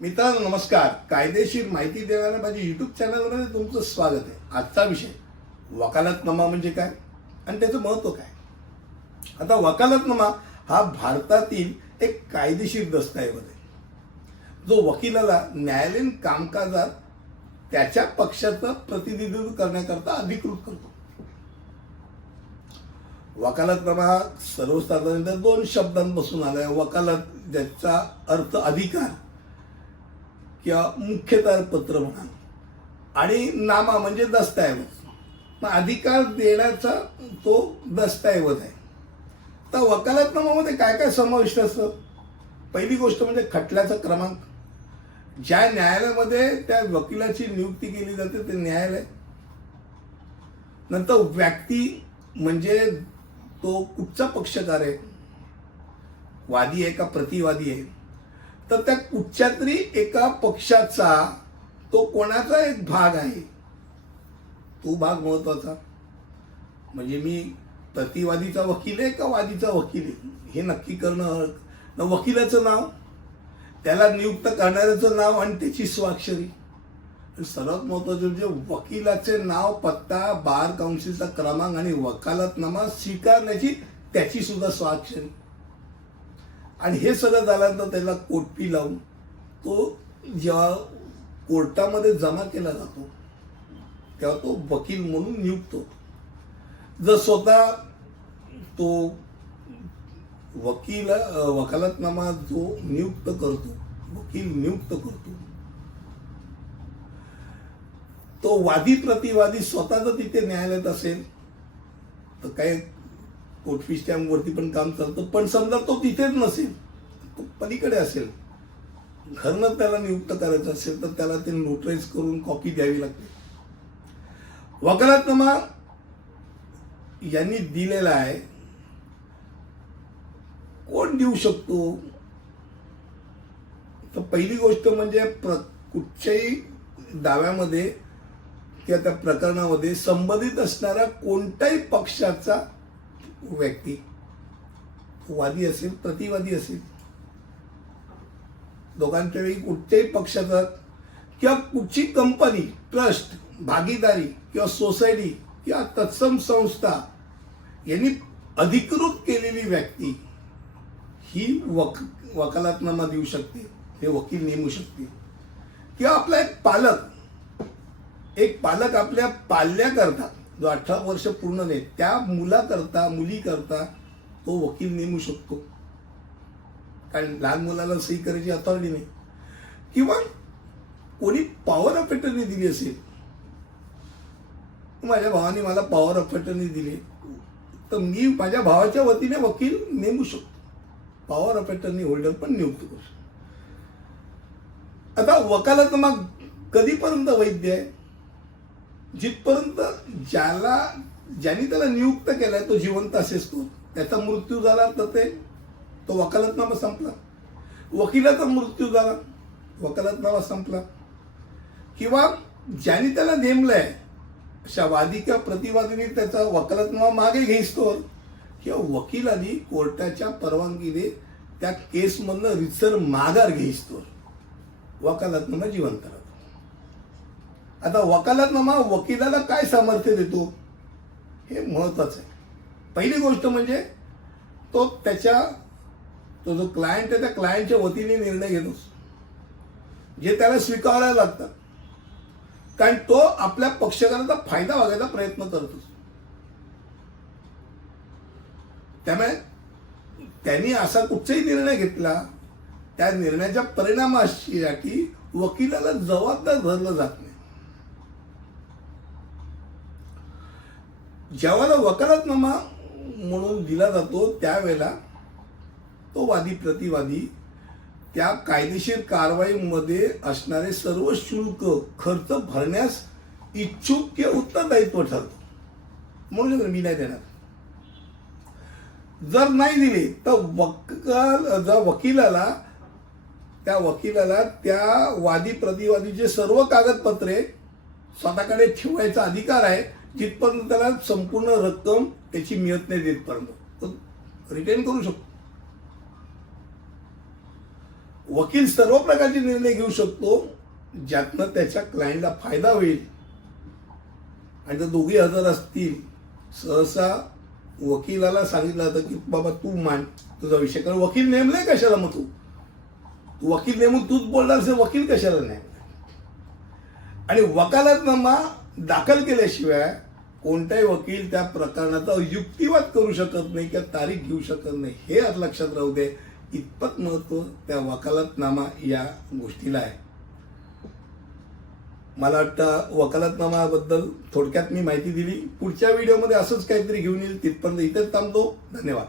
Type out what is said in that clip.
मित्रांनो नमस्कार. कायदेशीर माहिती देणाऱ्या माझ्या यूट्यूब चॅनलमध्ये तुमचं स्वागत आहे. आजचा विषय वकालतनामा म्हणजे काय आणि त्याचं महत्त्व काय. आता वकालतनामा हा भारतातील एक कायदेशीर दस्तऐवज आहे जो वकिलाला न्यायालयीन कामकाजात त्याच्या पक्षाचं प्रतिनिधित्व करण्याकरता अधिकृत करतो. वकालतनामा हा सर्वसाधारणतः दोन शब्दांपासून आला आहे. वकालत ज्याचा अर्थ अधिकार किंवा मुख्यतः पत्र म्हणा आणि नामा म्हणजे दस्तऐवज. मग अधिकार देण्याचा तो दस्तऐवज आहे. तर वकालतनामामध्ये काय काय समाविष्ट असतं. पहिली गोष्ट म्हणजे खटल्याचा क्रमांक. ज्या न्यायालयामध्ये त्या वकिलाची नियुक्ती केली जाते ते न्यायालय. नंतर व्यक्ती म्हणजे तो कुठचा पक्षकार आहे, वादी आहे का प्रतिवादी आहे. तर त्या कुठच्या तरी एका पक्षाचा तो कोणाचा एक भाग आहे तो भाग महत्वाचा. म्हणजे मी प्रतिवादीचा वकील आहे का वादीचा वकील आहे हे नक्की करणं. वकिलाचं नाव, त्याला नियुक्त करणाऱ्याचं नाव आणि त्याची स्वाक्षरी. सर्वात महत्वाचं म्हणजे वकिलाचे नाव, पत्ता, बार काउन्सिलचा क्रमांक आणि वकालतनामा स्वीकारण्याची त्याची सुद्धा स्वाक्षरी. आणि हे सगळं झाल्यानंतर त्याला कोटपी लावून तो जेव्हा कोर्टामध्ये जमा केला जातो तेव्हा तो वकील म्हणून नियुक्त होतो. जर स्वतः तो वकालतनामा जो नियुक्त करतो, वकील नियुक्त करतो, तो वादी प्रतिवादी स्वतः जर तिथे न्यायालयात असेल तर काय कोर्टफी स्टॅम्पवरती पण काम चालतं. पण समजा तो तिथेच नसेल, तो पलीकडे असेल, घरनं त्याला नियुक्त करायचं असेल तर त्याला ते नोटराईज करून कॉपी द्यावी लागते. वकालतनामा यांनी दिलेला आहे. कोण देऊ शकतो. तर पहिली गोष्ट म्हणजे कुठच्याही दाव्यामध्ये किंवा त्या प्रकरणामध्ये संबंधित असणारा कोणत्याही पक्षाचा व्यक्ती, वादी असेल प्रतिवादी असेल, दोघांच्या वेळी कुठच्याही पक्षाचा किंवा कुठची कंपनी, ट्रस्ट, भागीदारी किंवा सोसायटी किंवा तत्सम संस्था यांनी अधिकृत केलेली व्यक्ती ही वकालतनामा देऊ शकते. हे वकील नेमू शकते. किंवा आपला एक पालक आपल्या पाल्याकरता जो 18 वर्ष पूर्ण नाही त्या मुलाकरता, मुलीकरता तो वकील नेमू शकतो. कारण लहान मुलाला सही करायची अथॉरिटी नाही. किंवा कोणी पॉवर ऑफ अटर्नी दिली असेल, माझ्या भावाने मला पॉवर ऑफ अटर्नी दिली तर मी माझ्या भावाच्या वतीने वकील नेमू शकतो. पॉवर ऑफ अटर्नी होल्डर पण नियुक्त करू शकतो. आता वकालतनामा कधीपर्यंत वैध आहे. जिथपर्यंत ज्यांनी त्याला नियुक्त केलाय तो जिवंत असेल. त्याचा मृत्यू झाला तर तो वकालतनामा संपला. वकिलाचा मृत्यू झाला, वकालतनामा संपला. किंवा ज्यांनी त्याला नेमलंय अशा वादी किंवा प्रतिवादीने त्याचा वकालतनामा मागे घेईस्तोवर किंवा वकिलांनी कोर्टाच्या परवानगीने त्या केसमधनं रितसर माघार घेईस्तोवर वकालतनामा जिवंत राहतो. आता वकालतनामा वकिलाला काय सामर्थ्य देतो हे महत्वाचं आहे. पहिली गोष्ट म्हणजे तो जो क्लायंट आहे त्या क्लायंटच्या वतीने निर्णय घेतो जे त्याला स्वीकारायला लागतात. कारण तो आपल्या पक्षकाराचा फायदा बघायचा प्रयत्न करतो. त्यामुळे त्यांनी असा कुठचाही निर्णय घेतला त्या निर्णयाच्या परिणामासाठी वकिलाला जबाबदार धरलं जात नाही. जेव्हा वकालतनामा म्हणून दिला जातो त्यावेळेला तो वादी प्रतिवादी त्या कायदेशीर कारवाईमध्ये असणारे सर्व शुल्क खर्च भरण्यास इच्छुक किंवा उत्तरदायित्व ठरतो. म्हणून मी नाही देणार. जर नाही दिले तर वकिलाला त्या वादी प्रतिवादीचे सर्व कागदपत्रे स्वतःकडे ठेवायचा अधिकार आहे जिथपर्यंत त्याला संपूर्ण रक्कम त्याची मिळत नाही देतपर्यंत रिटेन करू शकतो. वकील सर्व प्रकारचे निर्णय घेऊ शकतो ज्यातनं त्याच्या क्लायंटला फायदा होईल. आणि जर दोघे हजर असतील, सहसा वकिलाला सांगितलं जातं की बाबा तू मान तुझा विषय, कारण वकील नेमलाय कशाला, मग तू वकील नेमून तूच बोलणार असेल, वकील कशाला नाही. आणि वकालतनामा दाखल केल्याशिवाय कोणताही वकील त्या प्रकरणाचा युक्तिवाद करू शकत नाही किंवा तारीख घेऊ शकत नाही. हे आज लक्षात राहू दे. इतपत महत्व त्या वकालतनामा या गोष्टीला आहे. मला वाटतं वकालतनामाबद्दल थोडक्यात मी माहिती दिली. पुढच्या व्हिडिओमध्ये असंच काहीतरी घेऊन येईल. तिथपर्यंत इथेच थांबतो. धन्यवाद.